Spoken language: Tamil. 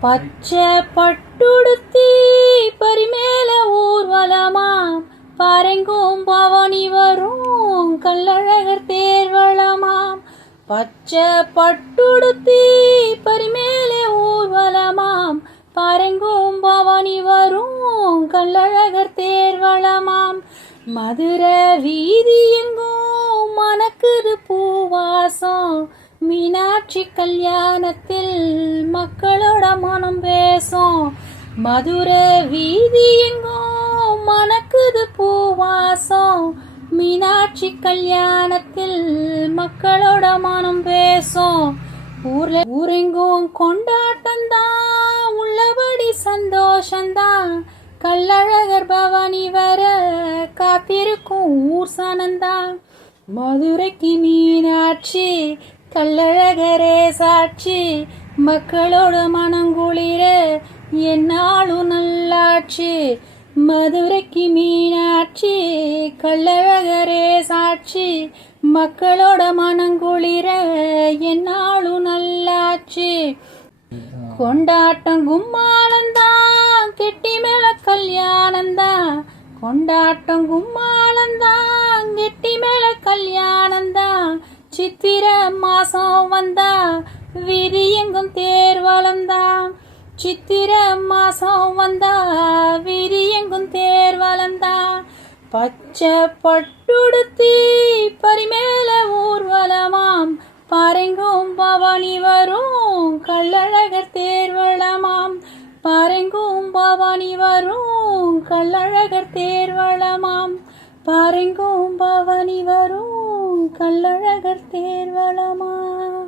பச்சை பட்டுடுத்தி பரிமேல ஊர்வலமாம் பாரெங்கும் பவனி வரும் கள்ளழகர் தேர்வலமாம். பச்சை பட்டுடுத்தி பரிமேல ஊர்வலமாம் பாரெங்கும் பவனி வரும் கள்ளழகர் தேர்வலமாம். மதுரை வீதி எங்கும் மணக்குது பூவாசம் மீனாட்சி கல்யாணத்தில் மக்களோட மனம் பேசும். மதுரை வீதி எங்கும் மணக்குது பூவாசம் மீனாட்சி கல்யாணத்தில் மக்களோட மனம் பேசும். ஊரெங்கும் கொண்டாட்டம்தான் உள்ளபடி சந்தோஷந்தான் கள்ளழகர் பவனி வர காத்திருக்கும் ஊர் சனந்தான். மதுரைக்கு மீனாட்சி கள்ளழகரே சாட்சி மக்களோட மனங்குளிர என்னாலும் நல்லாட்சி. மதுரைக்கு மீனாட்சி கள்ளழகரே சாட்சி மக்களோட மனங்குளிர என்னாலும் நல்லாட்சி. கொண்டாட்டம் கும்மாளந்தான் கெட்டி மேல கல்யாணந்தான் கொண்டாட்டம் கும்மாளந்தான் கெட்டி மேல கல்யாணந்தான். சித்திர மாசம் வந்தா வீதி எங்கும் தேர்வலந்தான். சித்திர மாசம் வந்தா வீதி எங்கும் தேர்வலந்தான். பச்சை பட்டுடுத்தி பரிமேல ஊர்வலமாம் பாரெங்கும் பவனி வரும் கள்ளழகர் தேர்வலமாம். பாரெங்கும் பவனி வரும் கள்ளழகர் தேர்வலமாம். பாரெங்கும் பவனி வரும் கள்ளழகர் தேர்வலமாம்.